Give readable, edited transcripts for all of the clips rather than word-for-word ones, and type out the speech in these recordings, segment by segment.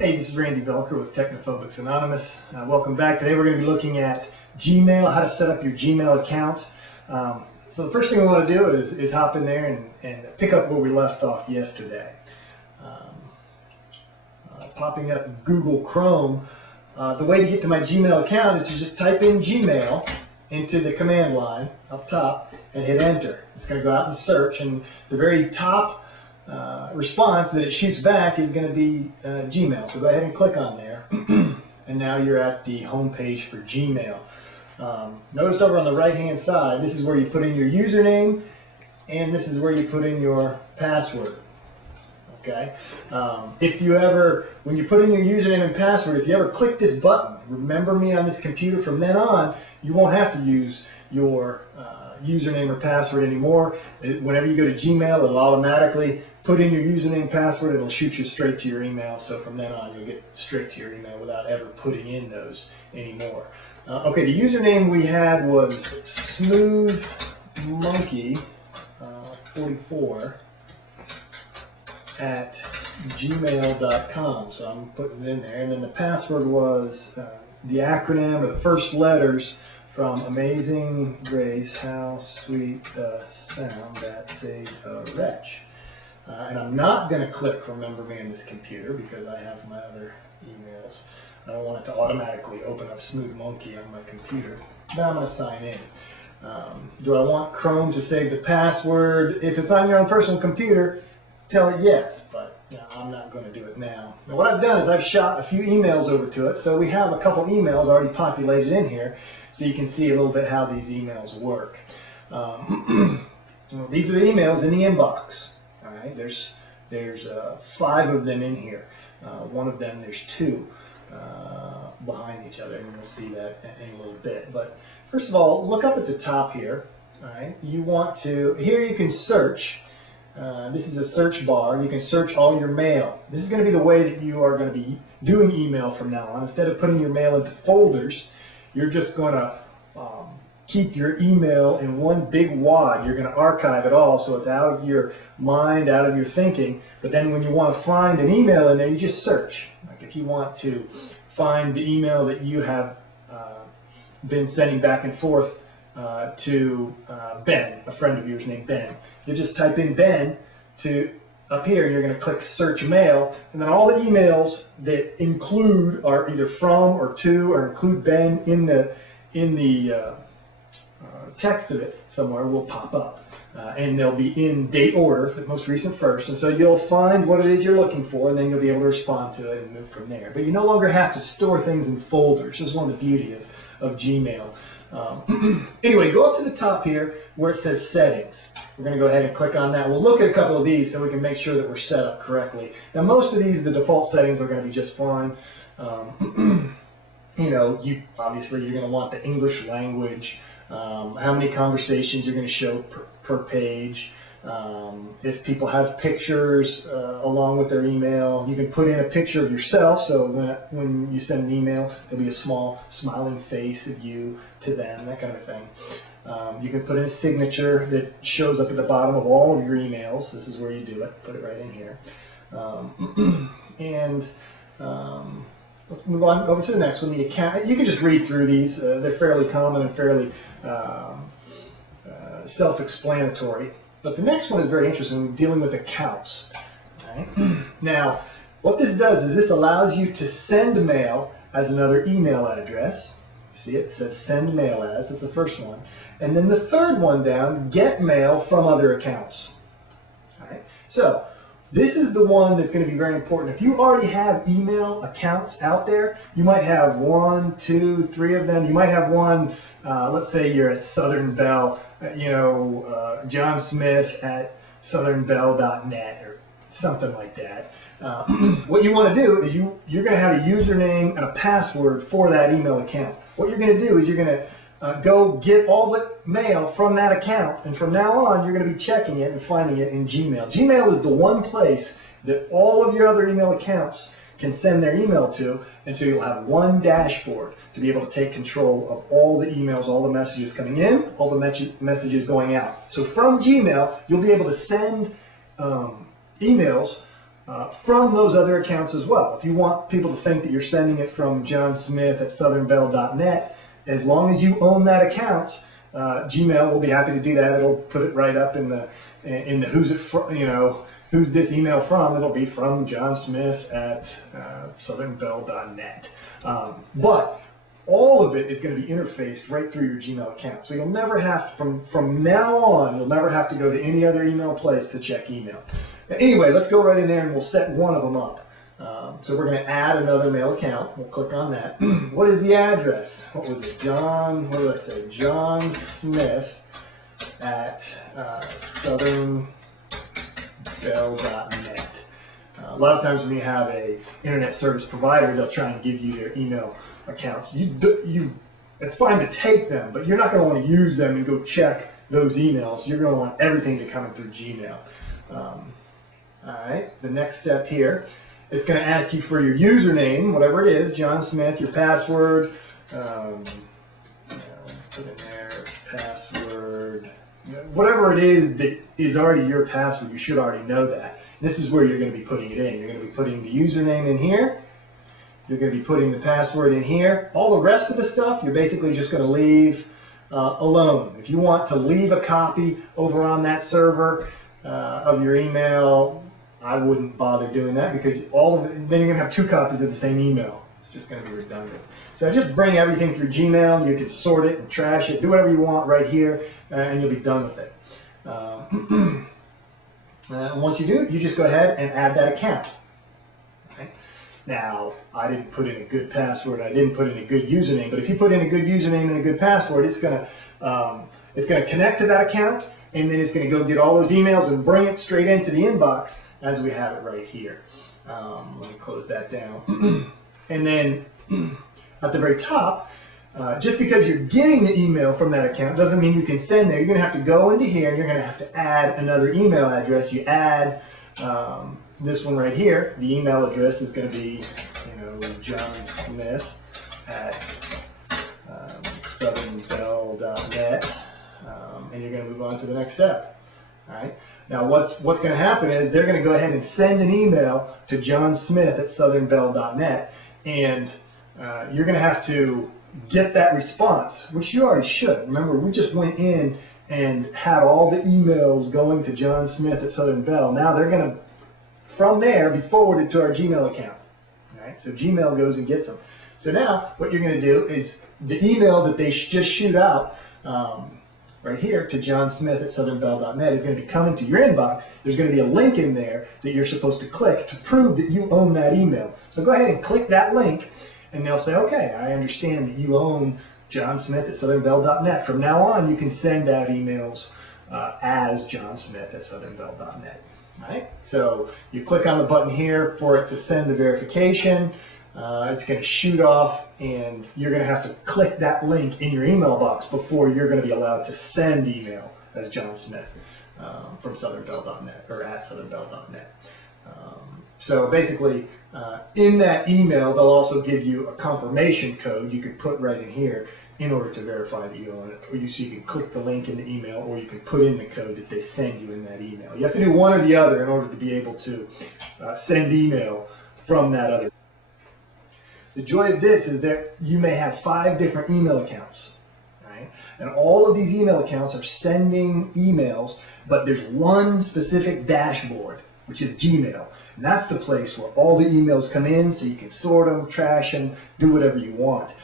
Hey, this is Randy Velker with Technophobics Anonymous. Welcome back. Today we're going to be looking at Gmail, how to set up your Gmail account. So the first thing we want to do is hop in there and pick up where we left off yesterday. Popping up Google Chrome, the way to get to my Gmail account is to just type in Gmail into the command line up top and hit enter. It's going to go out and search, and the very top response that it shoots back is going to be Gmail. So go ahead and click on there, and now you're at the home page for Gmail. Notice over on the right hand side, this is where you put in your username, and this is where you put in your password. Okay. If you ever, when you put in your username and password, if you ever click this button, remember me on this computer, from then on, you won't have to use your username or password anymore. Whenever you go to Gmail, it'll automatically put in your username and password. It'll shoot you straight to your email. So from then on, you'll get straight to your email without ever putting in those anymore. Okay, the username we had was smoothmonkey44 at gmail.com. So I'm putting it in there. And then the password was the acronym or the first letters from Amazing Grace, how sweet the sound that saved a wretch. And I'm not going to click remember me on this computer because I have my other emails. I don't want it to automatically open up Smooth Monkey on my computer. Now I'm going to sign in. Do I want Chrome to save the password? If it's on your own personal computer, tell it yes, but I'm not going to do it now. Now what I've done is I've shot a few emails over to it, so we have a couple emails already populated in here, so you can see a little bit how these emails work. These are the emails in the inbox. All right, there's 5 of them in here. One of them, there's 2 behind each other, and you'll see that in a little bit. But first of all, look up at the top here. All right, you want to, here you can search. This is a search bar. You can search all your mail. This is going to be the way that you are going to be doing email from now on. Instead of putting your mail into folders, you're just going to keep your email in one big wad. You're going to archive it all so it's out of your mind, out of your thinking. But then when you want to find an email in there, you just search. Like if you want to find the email that you have been sending back and forth to Ben, a friend of yours named Ben. You just type in Ben to up here, and you're going to click search mail, and then all the emails that include are either from or to or include Ben in the text of it somewhere will pop up, and they'll be in date order, the most recent first, and so you'll find what it is you're looking for, and then you'll be able to respond to it and move from there. But you no longer have to store things in folders. This is one of the beauty of Gmail. Anyway, go up to the top here where it says settings. We're going to go ahead and click on that. We'll look at a couple of these so we can make sure that we're set up correctly. Now, most of these, the default settings are going to be just fine. You know, obviously you're going to want the English language, how many conversations you're going to show per page. If people have pictures along with their email, you can put in a picture of yourself, so when you send an email, there'll be a small smiling face of you to them, that kind of thing. You can put in a signature that shows up at the bottom of all of your emails. This is where you do it. Put it right in here. Let's move on over to the next one. The account. You can just read through these. They're fairly common and fairly self-explanatory. But the next one is very interesting, dealing with accounts. Right? Now, what this does is this allows you to send mail as another email address. See, it says send mail as, that's the first one. And then the third one down, get mail from other accounts. All right? So, this is the one that's going to be very important. If you already have email accounts out there, you might have 1, 2, 3 of them. You might have one, let's say you're at Southern Bell, John Smith at southernbell.net or something like that. What you want to do is you're going to have a username and a password for that email account. What you're going to do is you're going to go get all the mail from that account, and from now on you're going to be checking it and finding it in Gmail. Gmail is the one place that all of your other email accounts can send their email to, and so you'll have one dashboard to be able to take control of all the emails, all the messages coming in, all the messages going out. So from Gmail, you'll be able to send emails from those other accounts as well. If you want people to think that you're sending it from johnsmith@southernbell.net, as long as you own that account, Gmail will be happy to do that. It'll put it right up in the who's it from, who's this email from. It'll be from johnsmith@southernbell.net. But all of it is going to be interfaced right through your Gmail account. So you'll never have to, from now on, you'll never have to go to any other email place to check email. Anyway, let's go right in there and we'll set one of them up. So we're going to add another mail account. We'll click on that. What is the address? What was it? What did I say? John Smith at southernbell.net. A lot of times when you have a internet service provider, they'll try and give you their email accounts. It's fine to take them, but you're not going to want to use them and go check those emails. You're going to want everything to come in through Gmail. All right, the next step here, it's going to ask you for your username, whatever it is, John Smith, your password, put in there, password, whatever it is that is already your password, you should already know that. This is where you're going to be putting it in. You're going to be putting the username in here. You're going to be putting the password in here. All the rest of the stuff, you're basically just going to leave alone. If you want to leave a copy over on that server of your email, I wouldn't bother doing that because all of it, then you're going to have two copies of the same email. It's just going to be redundant. So just bring everything through Gmail. You can sort it and trash it, do whatever you want right here, and you'll be done with it. Once you do, you just go ahead and add that account. Okay? Now, I didn't put in a good password. I didn't put in a good username. But if you put in a good username and a good password, it's going to connect to that account, and then it's going to go get all those emails and bring it straight into the inbox as we have it right here. Let me close that down. And then at the very top, just because you're getting the email from that account doesn't mean you can send there. You're going to have to go into here and you're going to have to add another email address. You add this one right here. The email address is going to be, John Smith at southernbell.net, and you're going to move on to the next step. All right. Now, what's going to happen is they're going to go ahead and send an email to John Smith at southernbell.net, and you're going to have to get that response, which you already should. Remember, we just went in and had all the emails going to John Smith at Southern Bell. Now they're going to, from there, be forwarded to our Gmail account. All right, so Gmail goes and gets them. So now what you're going to do is the email that they just shoot out right here to John Smith at southernbell.net is going to be coming to your inbox. There's going to be a link in there that you're supposed to click to prove that you own that email. So go ahead and click that link, and they'll say, okay, I understand that you own John Smith at southernbell.net. From now on, you can send out emails as John Smith at southernbell.net. All right? So you click on the button here for it to send the verification. It's going to shoot off, and you're going to have to click that link in your email box before you're going to be allowed to send email as John Smith from southernbell.net or at southernbell.net. So basically, in that email, they'll also give you a confirmation code you could put right in here in order to verify that you own it. Or so you can click the link in the email, or you can put in the code that they send you in that email. You have to do one or the other in order to be able to send email from that other. The joy of this is that you may have 5 different email accounts, right? And all of these email accounts are sending emails, but there's one specific dashboard, which is Gmail. And that's the place where all the emails come in, so you can sort them, trash them, do whatever you want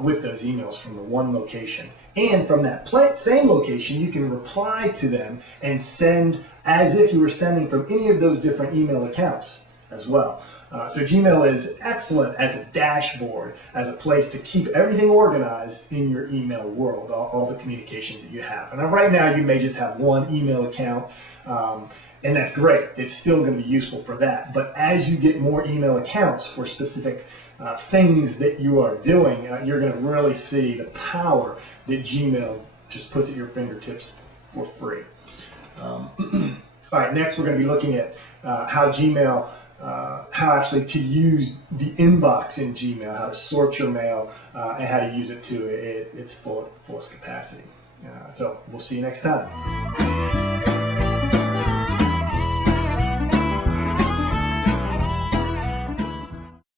with those emails from the one location. And from that same location, you can reply to them and send as if you were sending from any of those different email accounts as well. So Gmail is excellent as a dashboard, as a place to keep everything organized in your email world, all the communications that you have. And right now you may just have one email account, and that's great. It's still going to be useful for that. But as you get more email accounts for specific things that you are doing, you're going to really see the power that Gmail just puts at your fingertips for free. All right, next we're going to be looking at how Gmail how actually to use the inbox in Gmail, how to sort your mail, and how to use it to its fullest capacity. So we'll see you next time.